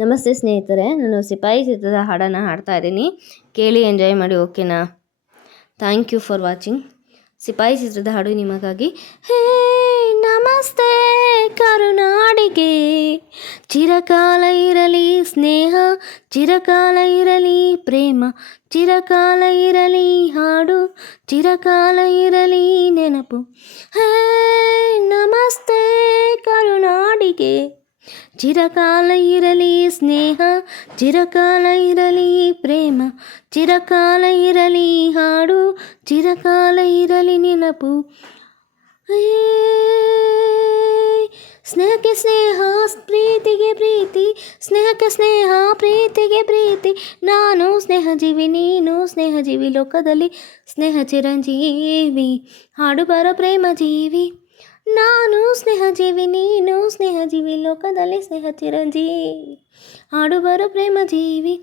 ನಮಸ್ತೆ ಸ್ನೇಹಿತರೆ, ನಾನು ಸಿಪಾಯಿ ಚಿತ್ರದ ಹಾಡನ್ನು ಹಾಡ್ತಾ ಇದ್ದೀನಿ. ಕೇಳಿ ಎಂಜಾಯ್ ಮಾಡಿ, ಓಕೆನಾ? Thank you for watching. Sipayi ಚಿತ್ರದ ಹಾಡು ನಿಮಗಾಗಿ. ಹೇ ನಮಸ್ತೆ ಕರುನಾಡಿಗೆ, ಚಿರಕಾಲ ಇರಲಿ ಸ್ನೇಹ, ಚಿರಕಾಲ ಇರಲಿ ಪ್ರೇಮ, ಚಿರಕಾಲ ಇರಲಿ ಹಾಡು, ಚಿರಕಾಲ ಇರಲಿ ನೆನಪು. ಹೇ ನಮಸ್ತೆ ಕರುನಾಡಿಗೆ, ಚಿರಕಾಲ ಇರಲಿ ಸ್ನೇಹ, ಚಿರಕಾಲ ಇರಲಿ ಪ್ರೇಮ, ಚಿರಕಾಲ ಇರಲಿ ಹಾಡು, ಚಿರಕಾಲ ಇರಲಿ ನೆನಪು. ಸ್ನೇಹಕ್ಕೆ ಸ್ನೇಹ, ಪ್ರೀತಿಗೆ ಪ್ರೀತಿ, ಸ್ನೇಹಕ್ಕೆ ಸ್ನೇಹ, ಪ್ರೀತಿಗೆ ಪ್ರೀತಿ. ನಾನು ಸ್ನೇಹಜೀವಿ, ನೀನು ಸ್ನೇಹಜೀವಿ, ಲೋಕದಲ್ಲಿ ಸ್ನೇಹ ಚಿರಂಜೀವಿ, ಹಾಡು ಬರೋ ಪ್ರೇಮ ಜೀವಿ. ನಾನು ಸ್ನೇಹಜೀವಿ, ನೀನು ಸ್ನೇಹಜೀವಿ, ಲೋಕದಲ್ಲಿ ಸ್ನೇಹ ಚಿರಂಜೀವಿ, ಹಾಡು ಬರೋ ಪ್ರೇಮ ಜೀವಿ.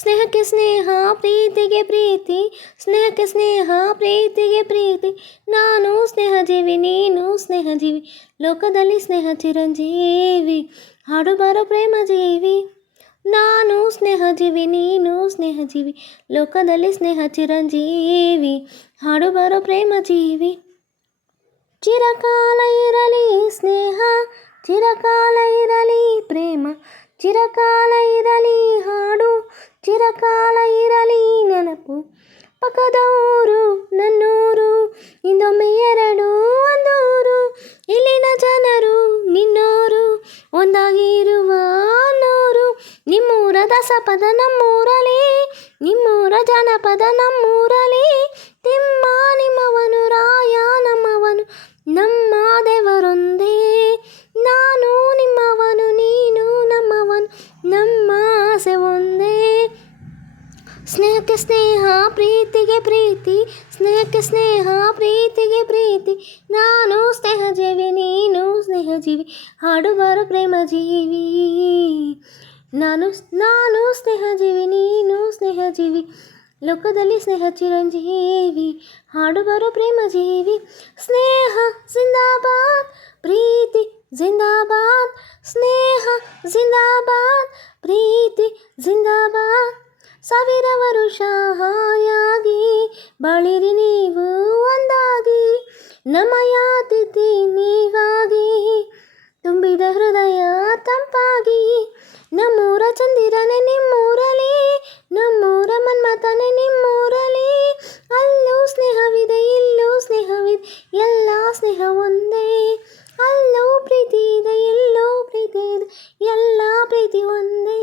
ಸ್ನೇಹಕ್ಕೆ ಸ್ನೇಹ, ಪ್ರೀತಿಗೆ ಪ್ರೀತಿ, ಸ್ನೇಹಕ್ಕೆ ಸ್ನೇಹ, ಪ್ರೀತಿಗೆ ಪ್ರೀತಿ. ನಾನು ಸ್ನೇಹಜೀವಿ, ನೀನು ಸ್ನೇಹಜೀವಿ, ಲೋಕದಲ್ಲಿ ಸ್ನೇಹ ಚಿರಂಜೀವಿ, ಹಾಡು ಬರೋ ಪ್ರೇಮ ಜೀವಿ. ನಾನು ಸ್ನೇಹಜೀವಿ, ನೀನು ಸ್ನೇಹಜೀವಿ, ಲೋಕದಲ್ಲಿ ಸ್ನೇಹ ಚಿರಂಜೀವಿ, ಹಾಡು ಬರೋ ಪ್ರೇಮ ಜೀವಿ. ಚಿರಕಾಲ ಇರಲಿ ಸ್ನೇಹ, ಚಿರಕಾಲ ಇರಲಿ ಪ್ರೇಮ, ಚಿರಕಾಲ ಇರಲಿ ಹಾಡು, ಚಿರಕಾಲ ಇರಲಿ ನೆನಪು. ಪಕ್ಕದೂರು ನನ್ನೂರು, ಇಂದೊಮ್ಮೆ ಎರಡು ಒಂದೂರು, ಇಲ್ಲಿನ ಜನರು ನಿನ್ನೋರು, ಒಂದಾಗಿ ಇರುವ ನೂರು. ನಿಮ್ಮೂರ ದಸಪದ ನಮ್ಮೂರಲಿ, ನಿಮ್ಮೂರ ಜನಪದ ನಮ್ಮೂರಲಿ, ತಿಮ್ಮ ನಿಮ್ಮವನು, ರಾಯ ನಮ್ಮವನು, ನಮ್ಮ ದೇವರೊಂದೇ. ನಾನು ನಿಮ್ಮವನು, ನೀನು ನಮ್ಮವನು, ನಮ್ಮ ಆಸೆ ಒಂದೇ. ಸ್ನೇಹಕ್ಕೆ ಸ್ನೇಹ, ಪ್ರೀತಿಗೆ ಪ್ರೀತಿ, ಸ್ನೇಹಕ್ಕೆ ಸ್ನೇಹ, ಪ್ರೀತಿಗೆ ಪ್ರೀತಿ. ನಾನು ಸ್ನೇಹಜೀವಿ, ನೀನು ಸ್ನೇಹಜೀವಿ, ಹಾಡು ಬರೋ ಪ್ರೇಮ ಜೀವಿ. ನಾನು ಸ್ನೇಹಜೀವಿ, ನೀನು ಸ್ನೇಹಜೀವಿ, ಲೋಕದಲ್ಲಿ ಸ್ನೇಹ ಚಿರಂಜೀವಿ, ಹಾಡು ಬರೋ ಪ್ರೇಮ ಜೀವಿ. ಸ್ನೇಹ ಜಿಂದಾಬಾದ್, ಪ್ರೀತಿ ಜಿಂದಾಬಾದ್, ಸ್ನೇಹ ಜಿಂದಾಬಾದ್, ಪ್ರೀತಿ ಜಿಂದಾಬಾದ್. ಸಾವಿರ ವರುಷ ಹಾಯಾಗಿ ಬಾಳಿರಿ ನೀವು ಒಂದಾಗಿ, ನಮ್ಮಯ ಅತಿಥಿ ನೀವಾಗಿ, ತುಂಬಿದ ಹೃದಯ ತಂಪಾಗಿ. ನಮ್ಮೂರ ಚಂದಿರನೆ ನಿಮ್ಮೂರಲಿ, ನಮ್ಮೂರ ಮನ್ಮಥನೆ ನಿಮ್ಮೂರಲಿ, ಅಲ್ಲೂ ಸ್ನೇಹವಿದೆ ಇಲ್ಲೂ ಸ್ನೇಹವಿದೆ, ಎಲ್ಲ ಸ್ನೇಹ ಒಂದೇ. ಅಲ್ಲೂ ಪ್ರೀತಿ ಇದೆ ಎಲ್ಲೋ ಪ್ರೀತಿ ಇದೆ, ಎಲ್ಲ ಪ್ರೀತಿ ಒಂದೇ.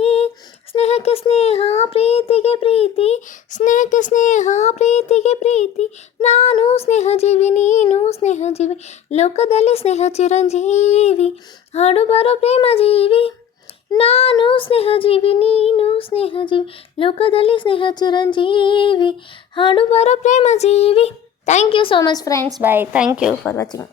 ಸ್ನೇಹಕ್ಕೆ ಸ್ನೇಹ, ಪ್ರೀತಿಗೆ ಪ್ರೀತಿ, ಸ್ನೇಹಕ್ಕೆ ಸ್ನೇಹ, ಪ್ರೀತಿಗೆ ಪ್ರೀತಿ. ನಾನು ಸ್ನೇಹಜೀವಿ, ನೀನು ಸ್ನೇಹಜೀವಿ, ಲೋಕದಲ್ಲಿ ಸ್ನೇಹ ಚಿರಂಜೀವಿ, ಹಾಡು ಬರೋ ಪ್ರೇಮ ಜೀವಿ. ನಾನು ಸ್ನೇಹಜೀವಿ, ನೀನು ಸ್ನೇಹಜೀವಿ, ಲೋಕದಲ್ಲಿ ಸ್ನೇಹ ಚಿರಂಜೀವಿ, ಹಾಡು ಬರೋ ಪ್ರೇಮ ಜೀವಿ. Thank you so much friends. Bye. Thank you for watching.